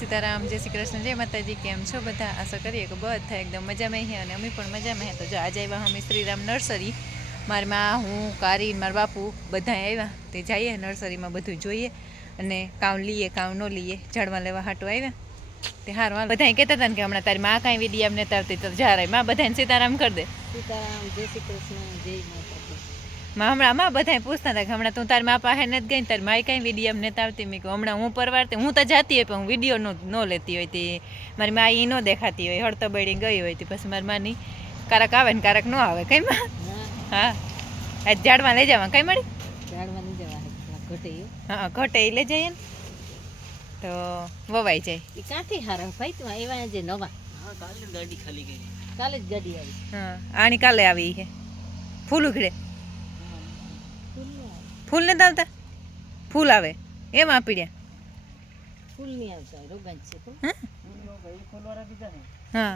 સીતારામ, જય શ્રી કૃષ્ણ, જય માતાજી। કેમ છો બધા? આશા કરીએ કે બધા એકદમ મજામાં છે અને અમે પણ મજામાં હે। તો જો આજે આવ્યા અમે શ્રીરામ નર્સરી, મારી માં, હું, કારી, મારા બાપુ બધા આવ્યા। તે જઈએ નર્સરીમાં બધું જોઈએ અને કામ લઈએ, કામ ન લઈએ, ઝાડવા લેવા હાટું આવ્યા। તે હારું બધા કહેતા હતા ને કે હમણાં તારી માં કાંઈ વિડીયો અમને આવતી, તો જ્યારે માં બધાને સીતારામ કરી દે। સીતારામ, જય શ્રી કૃષ્ણ, જય માતાજી। હમણાં માં બધાય પૂછતા હતા કે હમણાં તું તારી મા પાસે નથી ગઈ, તારી માય કાંઈ વિડીયો અમને આવતી। મેં કહું હમણાં હું પરવારતી, હું તો જાતી હોય પણ હું વિડીયો ન લેતી હોય, તે મારી મા એ ન દેખાતી હોય, હળતો બળી ગઈ હોય, તે પછી મારી માની કારક આવે ને કારક ન આવે। કઈ માં? હા, આજ ઝાડમાં લઈ જવા કઈ મળી? ઝાડમાં લઈ જવા ઘટે, હા ઘટે લઈ જઈએ ને તો વવાઈ જાય। એ ક્યાંથી હારા ભાઈ તું આવ્યા જે નવા? હા, કાલે ગાડી ખાલી ગઈ, કાલે જ ગાડી આવી। હા, આની કાલે આવી છે। ફૂલ ઉઘડે, ફૂલ નથી આવતા? ફૂલ આવે એમ આપીડ્યા, ફૂલ નહીં આવતા, રોગાંચ છે તો હા।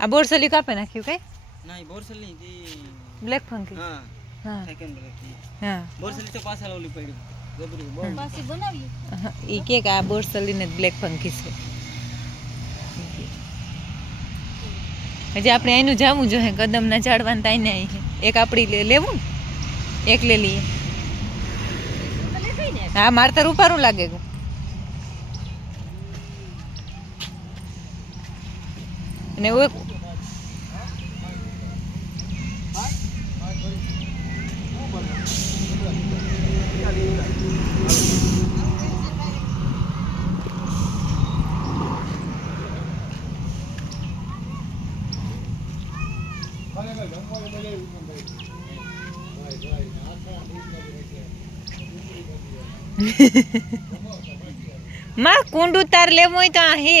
આ બોરસલી કાપે નાખ્યું કઈ? ના, બોરસલી દી બ્લેક ફંકી। હા હા સેકન્ડ બ્લેક હા, બોરસલી તો પાછળ ઓલી પડી ગબરી બહુ પાછી બનાવી। ઈ કે આ બોરસલી ને બ્લેક ફંકી છે। હજી આપણે એનું જવું જોઈએ, કદમના ઝાડવાને તાઈને આવી એક આપણી લેવું ને, એક લઈ લઈએ। હા, મારે તો રૂપારું લાગે ગયું અને માં કુંડું તાર લેવું હોય તો આ હે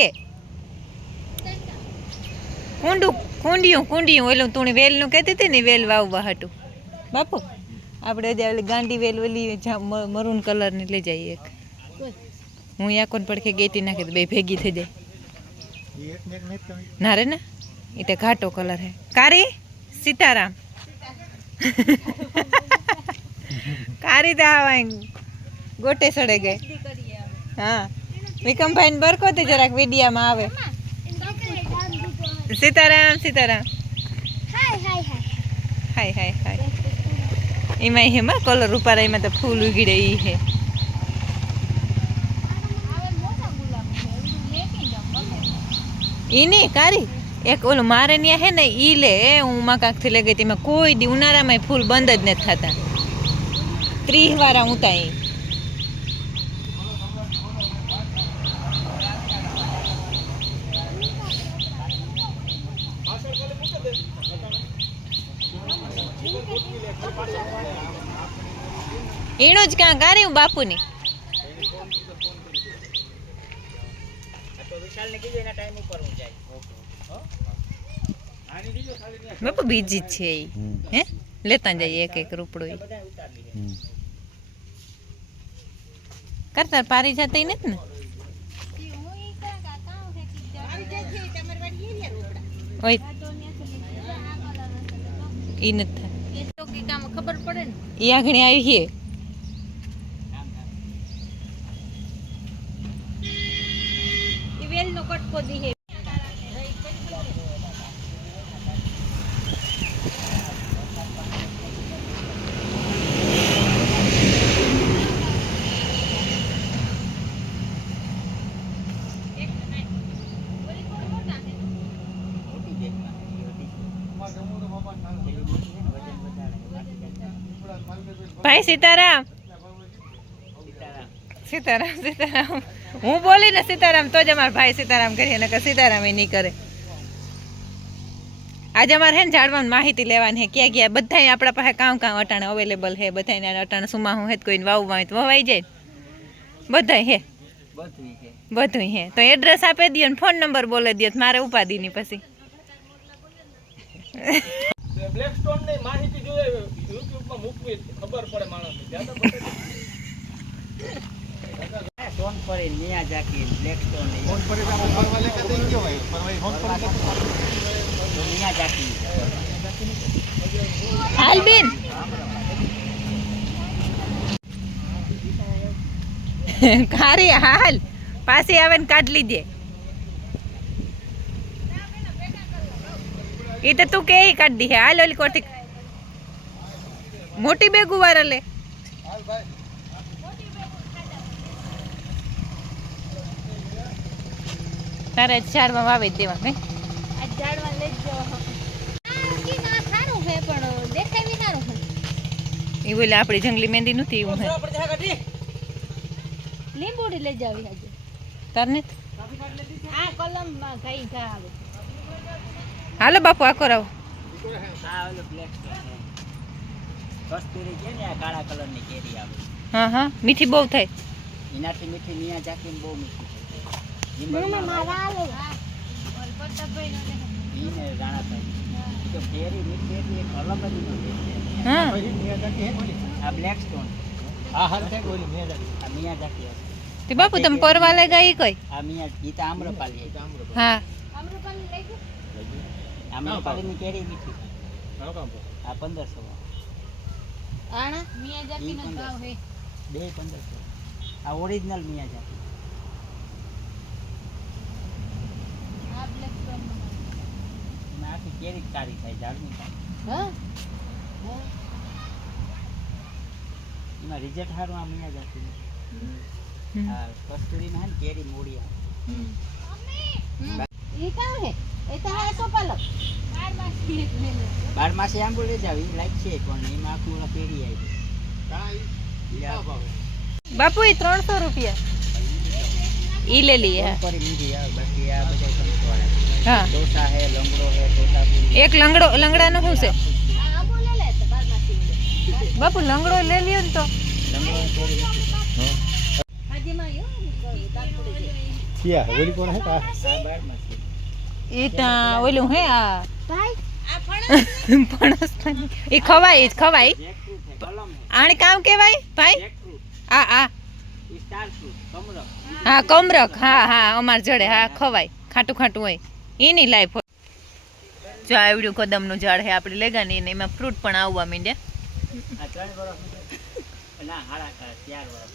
કુંડિયું ઓલું તું વેલનું કહેતી હતી ને, વેલ વાવવા હાટું બાપુ આપણે ઓલી ગાંડી વેલ ઓલી મરૂન કલરની લઈ જઈએ એક। હું યા કોણ પડખે ગેટી નાખી તો બે ભેગી થઈ જાય ના રે ને, એ તો ઘાટો કલર હે। કારી સીતારામ કારી તો આવા ગોટે સડે ગઈ। હા, વિકમભાઈ ને બરકો તે જરાક વિડિયામાં આવે। સીતારામ સીતારામ, હાય હાય હાય। એમાં હેમાં કલર ઉપર એમાં તો ફૂલ ઉગડે ઈ હે। ઈ નહીં કારી, એક ઓલું મારે ત્યાં હે ને ઈ લે, હું મકાકથી લઈ ગઈ તેમાં કોઈ દી ઉનાળામાં ફૂલ બંધ જ નથી થતા, 30 વાળા ઉતા એ। એનું જ કાં ગાર્યું બાપુની બાપુ બીજી જ છે ઈ, હે લેતા જઈએ એક એક રૂપડો ઈ કરતા પારી જતા નથી ને ઓય ઈ નથી ખબર પડે ને, ઈ આગળ આવી છે। એ વેલ નો કટકો દી ભાઈ સીતારામ સીતારામ સીતારામ, હું બોલી ને સીતારામ તો જ અમારા ભાઈ સીતારામ કરીએ, નકર સીતારામ એ નહીં કરે। આજે અમારે હે ને ઝાડવાની માહિતી લેવાની હે, ક્યાં ગયા બધા આપણા પાસે કામ અટાણે અવેલેબલ હે, બધા અટાણે સુમાહું હે કોઈને વાવવા હોય તો વવાઈ જાય, બધા હે બધું હે। તો એડ્રેસ આપી દો ને ફોન નંબર બોલી દો, મારે ઉપાધિ ની પછી બ્લેક સ્ટોન ની માહિતી જોઈએ YouTube માં મૂકવી ખબર પડે માણસને જ્યાદા બતાવી સ્ટોન પર નિયા જાકી બ્લેક સ્ટોન ની ફોન પર પરવા લેકા દઈ ગયો ભાઈ પરવા ફોન પર નિયા જાકી હાલ બેન કારી હાલ પાછી આવે ને કાઢ લીધે એ તો તું કે કાઢ દી હાલ ઓલી કોઠી મોટી બેગ ઉવારે લે તારે ઝાડમાં વાવી જ દેવા હે આ ઝાડવા લઈ જાઓ કી ના સારું છે પણ દેખાય બી સારું છે એ બોલે આપણી જંગલી મહેંદી નથી એવું હે લીંબોડી લઈ જાવી આજે તારને આ કલમ માં કઈ કા આવે હાલો બાપુ આખો રાવ આ ઓલો બ્લેક કસ્તુરી કે ને આ કાળા કલરની કેરી આવે હા હા મીઠી બહુ થાય એનાથી મીઠી નિયા જાકીને બહુ મીઠી મને મારા આવે બોલ પટ્ટાભાઈ નો ઈને રાણાભાઈ તો કેરી મીઠી એટલે એક અલગ જ નો હા આ બ્લેક સ્ટોન હા હા તે ગોરી આ મિયા જાકી તે બાપુ તમે પરવા લગા ઈ કઈ આ મિયા ઈ તો આમ્રપાલી હા અમૃપાલી લઈ ગયો આમ્રપાલીની કેરી મીઠી આ 1500 આણા મિયાજાકી નો ભાવ હે બે 1500 આ ઓરિજિનલ મિયાજાકી આ બ્લેક સ્ટોન એમાં આખી કેરી કારી થાય ઝાડની કારી હા એમાં રિઝલ્ટ સારું આ મિયાજાકી આ કસ્તુરીમાં હે ને કેરી મોડી આવે ઈ કા હે એ તો હા સોપાલો 12 માસે આંબો લઈ જાવ ઈ લાઈક છે પણ એમાં આખું ઓલા કેરી આવી બાપુ એ 300 રૂપિયા ઈ લે લી હા કરી મીઠી આવે બાકી આ બધા સંતવાળા હા ડોસા હે લંગડો હે તોતાપુરી એક લંગડાનો શું છે આબો લે લે તો 12 માસી બાપુ લંગડો લઈ લ્યો ને તો લંગડો કેરી મીઠી હાજી માં યો તાપડી क्या होली कौन है का આ 12 માસે ઈ તા ઓલું હે આ ભાઈ આ ફણસ ફણસ ઈ ખવાય ખવાય જેકફ્રૂટ હે કલમ હે આને કામ કેવાય ભાઈ જેકફ્રૂટ આ ઈ સ્ટાર ફ્રૂટ કમરક હા કમરક હા હા અમાર જડે હા ખવાય ખાટું ખાટું હોય એની લાઈફ હોય જો આવડ્યું કદમનું ઝાડ હે આપણે લેગાની ને એમાં ફ્રૂટ પણ આવવા માંડ્યા આ 3 વર્ષ ના હાડા 4 વર્ષ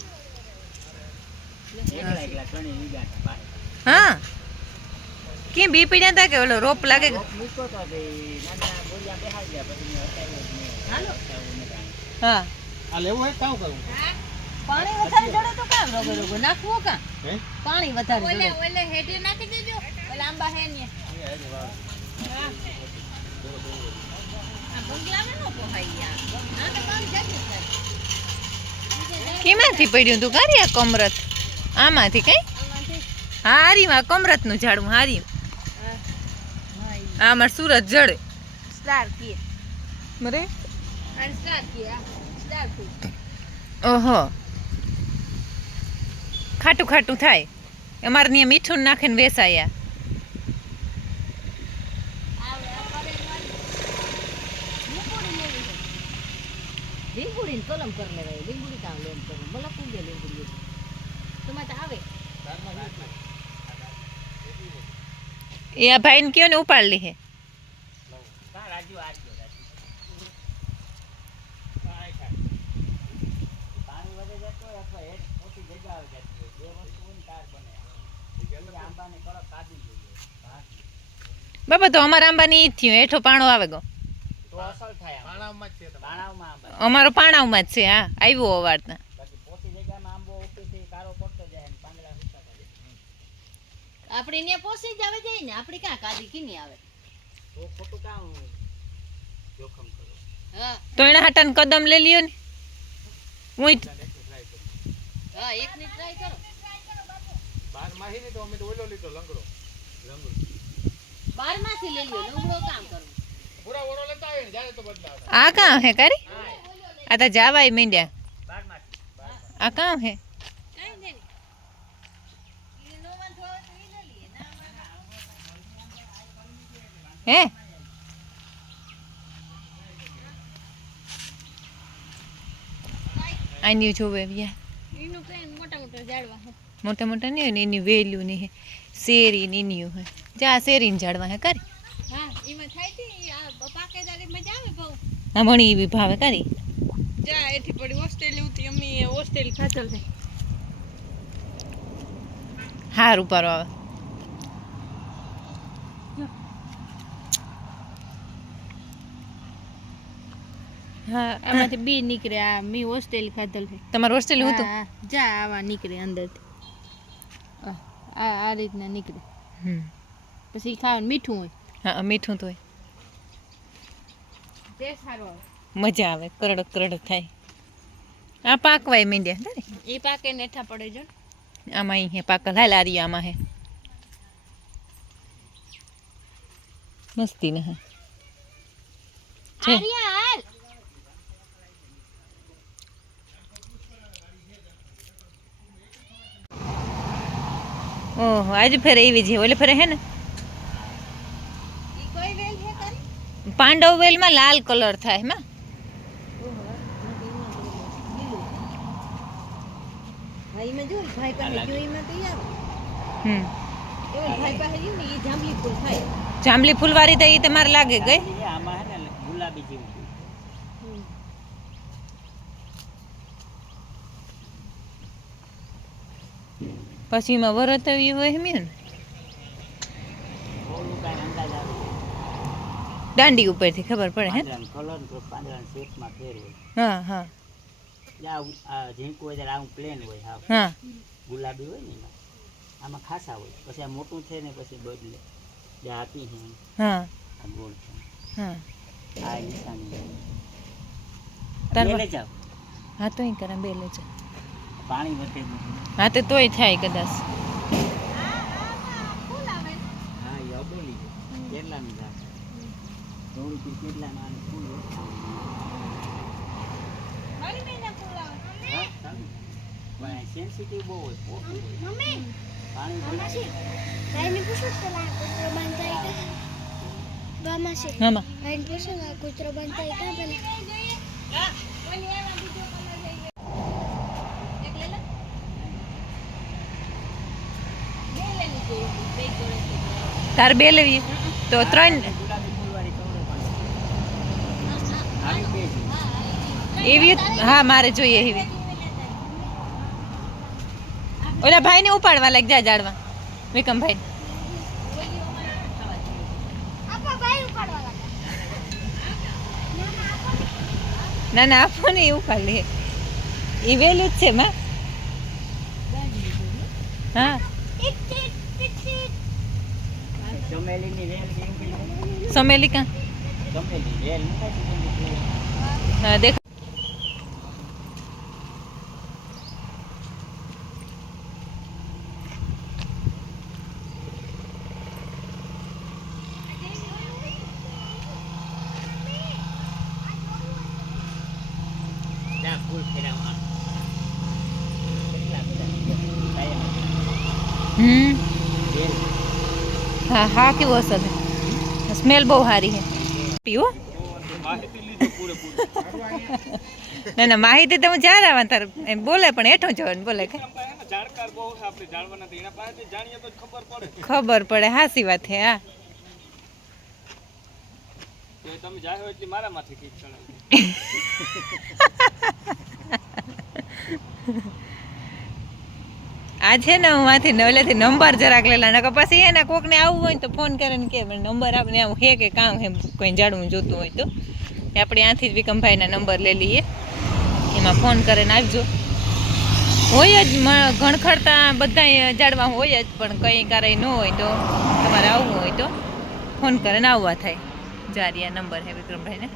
એકલા ત્રણે વીઘા બાર હા કેમ બી પીડ્યા તા કે ઓલો રોપ લાગે મૂકો તો બે નાના બોરિયા બેહાઈ ગયા પછી મેં હટાવ્યો જ નહીં હાલો હા आ लेवो है काऊ करूं પાણી વધારે જડે તો કામ રોગો રોગો નાખવો કા हैं પાણી વધારે જડે ઓલે હેડે નાખી દેજો ઓલા આંબા હે ને આ બંગલામાં નો પોહાઈ યાર આ તો કામ જાતું થાય કેમાંથી પડ્યું તું કારી આ કમરત આમાંથી કઈ હારીમાં કમરતનું ઝાડું હારી આ અમાર સુરત જડે સ્ટાર કી મરે અને સ્ટાર કી આ સ્ટાર ફૂડ ઓહો ખાટું ખાટું થાય અમારે ત્યાં મીઠું નાખીને વેસાયા લીંબુડી ને કલમ કર લેવાય લીંબુડી કામ લેમ કરું બોલા પૂંજે લીંબુડી તમારે તો આવે એ આ ભાઈને કયો ને ઉપાડ લી હે કા રાજુ આજો પાણી વધે જતો હોય અથવા હેઠ મોટી જગ્યા આવી જતી હોય બે વસ્તુની કાર બને આંબાને કડક કાઢી જોઈએ બાબા તો અમારા આંબાની ઈ જ થયું હેઠો પાણો આવે ગો તો અસલ થાય પાણાવમાં જ છે પાણાવમાં આંબા અમારો પાણાવમાં જ છે હા આવ્યો અવારના બાકી પોતી જગ્યામાં આંબો ઉપરથી કારો પડતો જાય ને પાંદડા હુંતા થાય આપણે ને પોસી જ આવે જાય ને આપણે ક્યાં કાદી કીની આવે તો ખોટું કામ જોખમ કરો હા તો એના હાટાને કદમ લઈ લ્યો ને હું હા એક ની ટ્રાય કરો 12 माही नहीं तो हमें तो ओलो लीधो लंगड़ो 12 માંથી લઈ લ્યો લંગડો કામ કરો पूरा ओरो लेता है जाने तो बदला આ કાં હે કારી આ તો જાવાય મીંડ્યા 12 માંથી આ કાં હે કાઈ નહીં ઈ નો વાંધો આવે તો ઈ લઈ લઈએ ના હે આની જોવે યા એનું કઈ મોટા મોટા ઝાડવા હે મોટા મોટા નહીં હોય ને એની વેલ્યુ નહીં હે શેરી ને એની હોય જા શેરીને ઝાડવા હે કરી હા એમાં થાય છે આ પાકેદારી માં જાવે બહુ આ ભણી એવી ભાવે કરી જા એથી પડી હોસ્ટેલ ઉતી અમી હોસ્ટેલ ખાચલ છે હાર ઉપારો આવે. હા આમાંથી બી નીકળે. આ મી હોસ્ટેલ ખાધલ છે. તમારું હોસ્ટેલ હતું? હા, જા આવા નીકળે અંદરથી. આ રીતના નીકળે. પછી ખાવાનું મીઠું હોય. હા મીઠું તો હોય. તે સારું આવે. મજા આવે, કરડક કરડક થાય. આ પાકવાય મીંડ્યા એ પાકે નેઠા પડે જો. આમાં અહીં પાકલ હાલ આ રહ્યા આમાં હે મસ્તી ને હે છે. ઓહો આજે ફેરે એવી છે. ઓલે ફેરે હે ને ઈ કોઈ વેલ છે તારી? પાંડવ વેલમાં લાલ કલર થાય માં. ભાઈમાં જો ભાઈ પાસે જો એમાં તો આવે. એ ભાઈ પાસે જો ને એ જાંબલી ફૂલ થાય. જાંબલી ફૂલવાળી તો એ તમારે લાગે ગઈ. આમાં હે ને ગુલાબી જેવું પછી એમાં વરત આવી હોય એમ ને થોડું કાંઈ અંદાજ આવે. દાંડી ઉપરથી ખબર પડે હે. પાંદડાનો કલર પાંદડાના શેપમાં ફેર હોય. હા હા આ ઝીણકું હોય ત્યારે આવું પ્લેન હોય. હા હા ગુલાબી હોય ને એમાં આમાં ખાસા હોય. પછી આ મોટું છે ને પછી બદલે જે આપી છે હા આ ગોળ છે હા આ નિશાની તાર લઈ જાઓ. હા તો અહીં કરા બે લેજો. પાણી વધે હા તો તોય થાય કદાચ. હા એ અબોલી છે કેટલાની ઝાડ થોડું પી કેટલામાં આને ફૂલ હોય. હા ચાલુ પણ સેન્સિટિવ બહુ હોય પોતું હોય પાણી વધે. ભાઈને પૂછો પેલા કૂતરો બાંધાય બામાં છે આમાં ભાઈને પૂછો આ કૂતરો બાંધાય ક્યાં પેલા તાર બે લેવી તો ત્રણ ગુલાબી ફૂલવાળી કવડે પણ આવી બે છે. એવી. હા મારે જોઈએ એવી. ઓલા ભાઈને ઉપાડવા લાગ જા ઝાડવા વિકમભાઈ. આપા ભાઈ ઉપાડવા લાગે ના ના આપો ને એવું ઉપાડ લે. એ વેલું જ છે માં. હા ટીક ટીક ટીક ટીક ચમેલીની વેલ કેવું કીધું? સમેલી કા ચમેલી વેલ નથી. હા દેખ. ત્યાં ફૂલ ફેરવવા કેટલા બધા વેલ હા હા કેવો અસર છે. સ્મેલ બહુ સારી છે. પીવો ના ના માહિતી તો હું જ્યાં આવવા તાર એમ બોલે પણ હેઠું જવાનું બોલે કે જાણકાર બહુ છે આપણે જાણવા નથી એના પાસેથી જાણીએ તો જ ખબર પડે. ખબર પડે. હાસી વાત છે. હા તો તમે જાયો એટલે મારા માથે કીક ચડાવી. આ છે ને હું માંથી ઓલેથી નંબર જરાક લેલા નકર પછી એને કોકને આવવું હોય ને તો ફોન કરીને કે નંબર આપણે આવું હે કે કામ હે કોઈ જાણવું જોતું હોય તો આપણે ત્યાંથી જ વિકમભાઈના નંબર લઈ લઈએ. એમાં ફોન કરીને આવજો. હોય જ ઘણખડતા બધા જાણવા હોય જ પણ કંઈ કાંઈ ન હોય તો તમારે આવવું હોય તો ફોન કરીને આવવા થાય. જારિયા નંબર હે વિક્રમભાઈને.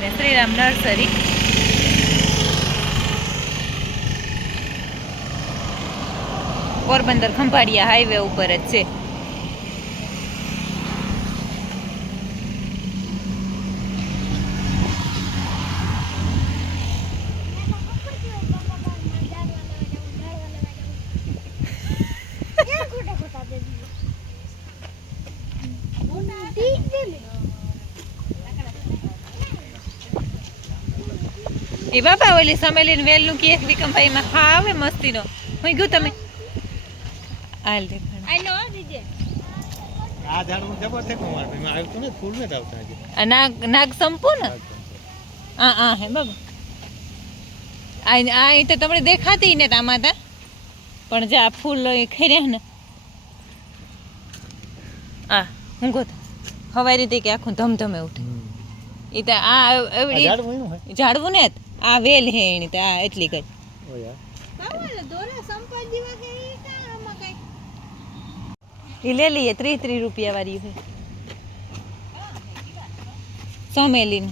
ને શ્રીરામ નર્સરી પોરબંદર ખંભાળિયા હાઈવે ઉપર જ છે. એ બાપા ઓલી સમેલીને વેલનું કે વિકમભાઈમાં હા આવે મસ્તીનો. હું ગયું તમે હાલ દેખાડ. આઈ નો દીજે. આ ઝાડવું જબર છે કે મારે એમાં આવ્યું તો ને ફૂલ ને જ આવતા હજી. નાગ નાગ સંપુ ને આ હે બાબા આ તો તમને દેખાતી ને આમાં તા પણ જે આ ફૂલ ખેર્યા ને આ હું ગોત હવાઈ રીતે કે આખું ધમધમે ઉઠે એ તો આ ઝાડવું ને આ વેલ હે એની તો આ એટલી કઈ બાબા દોરા સંપા દીવા કે ઈ કા આમાં કઈ એ લે લઈએ 30 રૂપિયા વાળી હોય સોમેલી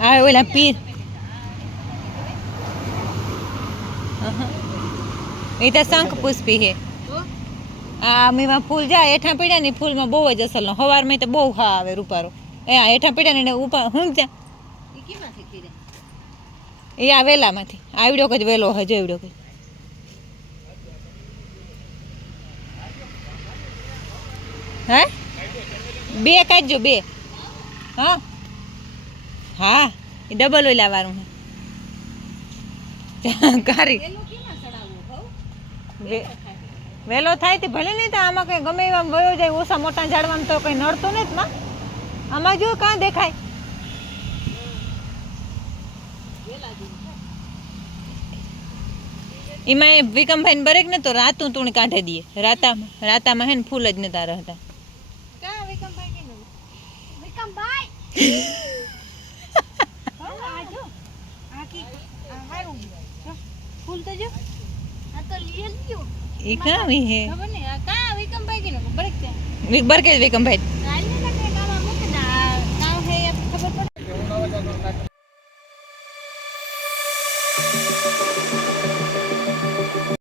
આ ઓલા પીર એ તો શંખ પુષ્પી હે આ મેમાં ફૂલ જાય હેઠા પડ્યા ને ફૂલમાં બહુ જ અસલ સવારમાં તો બહુ હા આવે રૂપારો એ આ હેઠા પડ્યા ને એને ઉપર હું ત્યાં ઈ કેમાંથી કીરે એ આ વેલામાંથી આવડ્યો જ વેલો હજુ આવડ્યો કઈ હે બે કાઢજો બે હા હા એ ડબલ ઓલા વાળું હે કારી પેલું કેમાં ચડાવવું હો વેલો થાય તે ભલે નહીં તો આમાં કઈ ગમે એવા વયો જાય ઓછા મોટા ઝાડવામાં તો કઈ નડતો નથી માં આમાં જો કાં દેખાય એમાં વિકમભાઈ બરેક ને તો રાતું તું કાઢી દઈએ રાતામાં હે ને ફૂલ જ નતા રહેતા કા વિકમભાઈ કેનું વિકમભાઈ હો આ જો આ કી આ હારું જો ફૂલ તો જો આ તો લઈ લ્યો એ કાં હે ખબર નહીં આ કા વિકમભાઈ કેનું બરક ત્યાં બરકે વિકમભાઈ